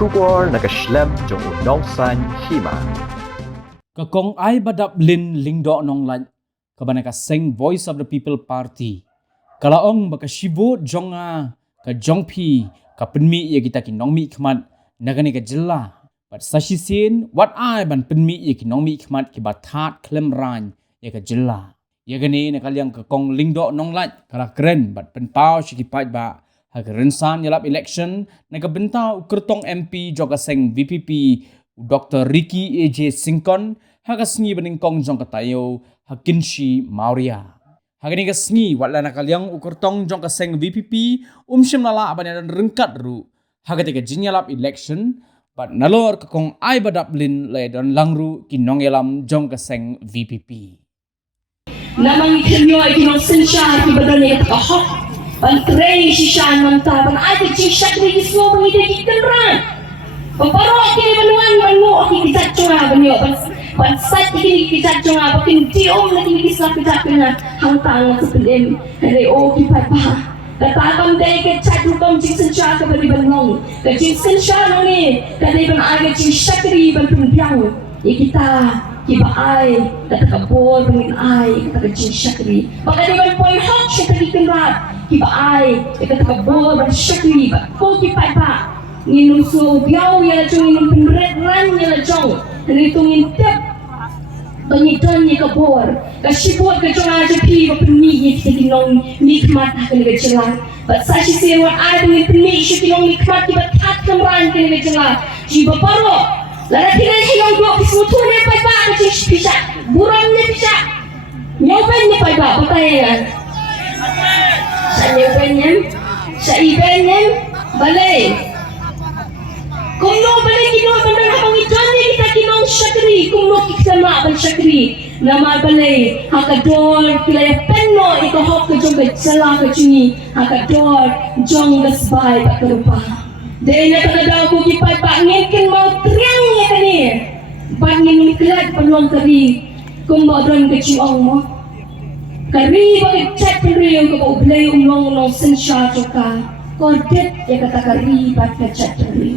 Shubor na Khlem jong unongsan Hima. Kakong Aibandaplin lingdo nong lan kabana ka sing Voice of the People Party. Kalaong baka shivo jonga ka jongpi ka Pynmih ya kita ki Nongmihkhmat nagani ka Jylla. But sa Shisien wat ban Pynmih ya ki Nongmihkhmat ki bathat Khlem Raiñ ya ka Jylla. Ya gani nakalyang kakong lingdo nong lan kala keren bat penpau shikipat ba hagrensan yalap election nagabenta ukertong MP joga sing VPP Dr. Ricky AJ Singkon hagasngi beningkong jong katayo hakinshi Maurya. Hagani gasngi watla nakalyang ukertong jong kaseng VPP umshim nala abanyan rengkat ru hagatika jinyalap election but nalor kakong Aibandaplin le don langru kinong yalam jong kaseng VPP. Namang ikanyo ay kinonsensya Kiba doon ay kahok pantray Shisien ng taban ay kachisyak na ismo pangidagitan ran paparok kinimanuan manu kikitat chunga banyo pansat kikitat chunga pakintiom na kikislap kitat na hangtang sa pilim ay o kipat pa katakam day kachat rukam jinsensya kabaliban nong kajinsensya nong ni kaliban ay kachisyak riban pimpiang ikita Kiba ay katakabol pangin ay katakajinsyak pagkadiban po yung hot siya kagikanrat Kiba ay katakabol pangin po kipat pa Nginungso biyaw yala chong inong pinredran yala chong Nalitong intip Bangitan niya kabor Kasipot ka chong aja pi Pynmih kita Nongmihkhmat Kaniga Jylla But sa Shisien wat ay pangin Pynmih siya Nongmihkhmat Kiba tat kamran Kaniga Jylla Jiba paro Lalaki na hiyong do Kismutu niya pa ba Kacing pisya Buram niya pisya Nyoban niya pa ba Patayan Sa nyoban niya Sa iban niya Balay Kung no balay kinong banda na pangitan niya kita kinong syakri Kung no kiksama ban syakri Nama balay Hakador kilaya penno ikahok ka jong ka Jylla ka jungi Hakador jong gasbay pakarupa Dahil na tagadaw ko kipat pa ngin mau triang niya kani Pangin niklat panuang kari Kung maudran ka chiong mo Kari bakit chat kari yung kapaublay umlong sensya ka Kodet ya kata kari bakit chat kari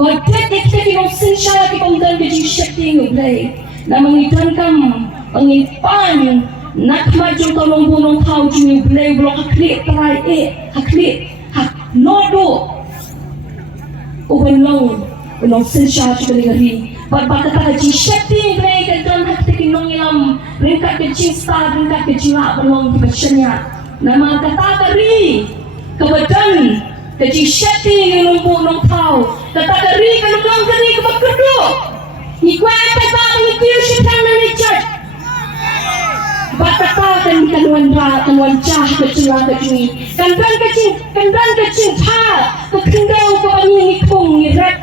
Kodet ya kita kinong sensya kipamdan ka jing syakti yung ublay Na mangitan kam Pangipan Nakmajong kalong bunong tao jing yung ublay Bulong hakli taray hakli Nodo Uban long Unong sensya siya kaligari Pagpagkata ka jing syakti Gray kagdan hakti kinong ilam Ringkat ka jing star Ringkat ka jing habalong kipasya niya Na mga katakari Kabadan ka jing syakti Nginong bunong tao Katakari Kanuklang kari Kabagkudo Ikwata ba Ang itiyo siya Tang na Richard Batatakan kanuan ra Kanuan jah ka Jylla ka jing Kandan ka jing pa Kakindaw ka panginikong Ngirat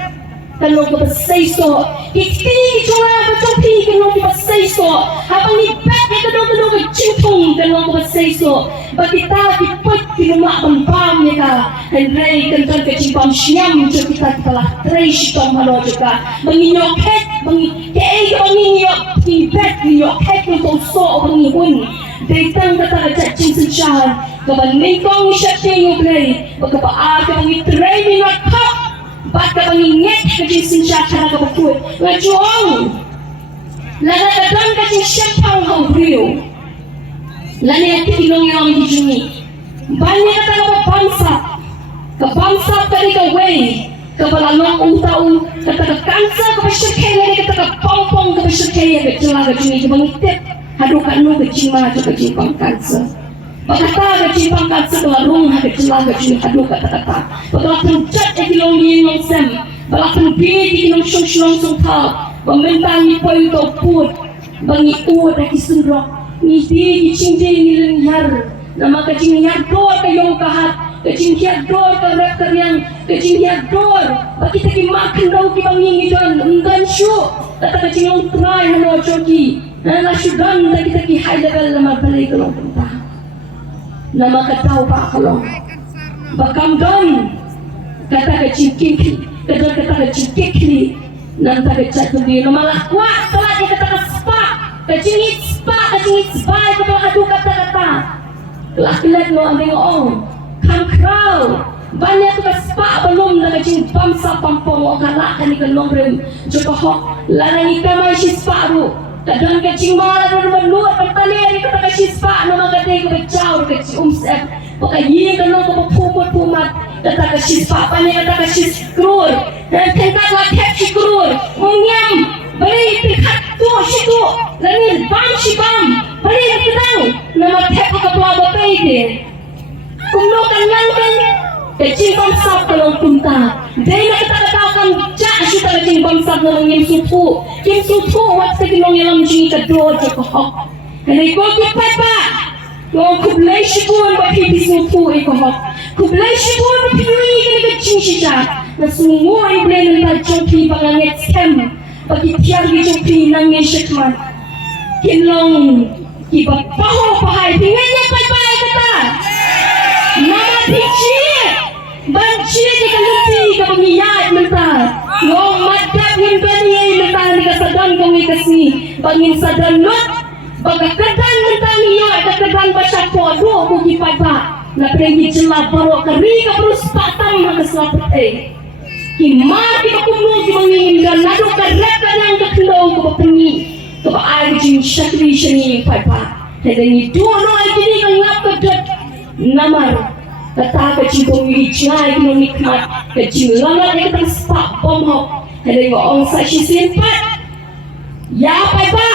Kanong ka pasayso Ikti Jylla ka jompi Kanong ka pasayso Habang ibet Ya kanong ka jingtong Kanong ka pasayso Batita kipot Kinumakbang bam ya ka Henry kandan ka jing bam siyam Jo kita telah tray Sitong halo juga Menginyokhet Kaya ka menginyok Ibet Menginyokhet Untuk so Mengihun Datang kata kajat jing sensyahan Kabaningkong isyakti yung play Pagkapaa ka mangitray Ni nakap Baka mangingit ka jing sensyahan Kana kapakut Ngajuang Lanagadan ka jing syakpang haubriyo Lani ang tikinong yung hijungi Banya kata kapabansap Kabansap ka ni kaway Kabalanong utaw Kata kakansa kapasyakay Lani kata kapampong kapasyakay Kajala ka jing Kabangitip Hadukan no kecima atau kecimpang kansa. Pakata kecimpang kansa kelarung kecila kecil hadukan kata. Pakata cat ekilong yin sem. Pakata bini kinong syong song tau. Pembentang ni poy to put. Bangi uat kisundrok. Ni di kicingde ni lengyar. Nama kecing nyar dor kayong kahat. Kecing hiat dor karep karyang. Kecing hiat dor. Pakita kimakan daw kibangingi don. Endan syu. Kata kecing long try halo choki. Na syudan na kita ki high level na mabalay kalong punta na makataw pa kalong bakam don kata kacingkiki kata kacingkiki nan ta kacatubi na malakwa telah dia kata spa kacingit spa kata hadu kata telah kilat mo ang ong kam kraw banyak tu spa belum na kacing bangsa pampong o kalak ni kalongrem juga hok lanang ikamay sisparu kadang kecing malah dan luar pertanian itu tak sispa nama kadang kecau kecil umsep pakai ye kalong ko puput pumat kata sispa pani kata siskrur dan tengah latek sikrur munyam beri pikat tu situ langit bam sibam beri kedang nama tek ko pelawa pede kumlokan langkan kecing bangsa kalau punta dai nak katakan jak kita kecing bangsa kalau ngim supu wat sekinong yalam jing kadro joko hok kali ko papa ngong kublai shibun ba pi supu ko hok kublai shibun ba pi ni kecing sisa na semua yang boleh nanti jompi banganget scam bagi tiar di jompi nang Nongmihkhmat kinlong Kiba paho pahai pinganya papa kata nama pici banci di kaluti ka pangiyat mental ngong madap yung bani mental ni kasadan kami kasi bangin sadan lot bagakedan mental niyo at kedan basya podo bugi papa na pergi Jylla baro kari ka perus patang makasapate Hima di kumno di mangin dan nado kareka yang kakendong ko Pynmih ko ay jing syakri shani papa hedani duno ay kini kang ngapedot namar kata kecil pemilih cai Nongmihkhmat kecil lama dia kata sepak bom hok ada orang sa Shisien pat ya papa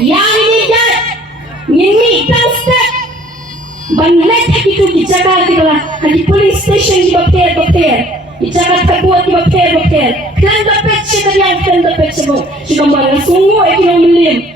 yang ini jat ini tang step banlet itu di Jakarta kita di police station di Bapter di Jakarta buat di Bapter Khlem dapat sekalian Khlem dapat semua jika mana semua ekonomi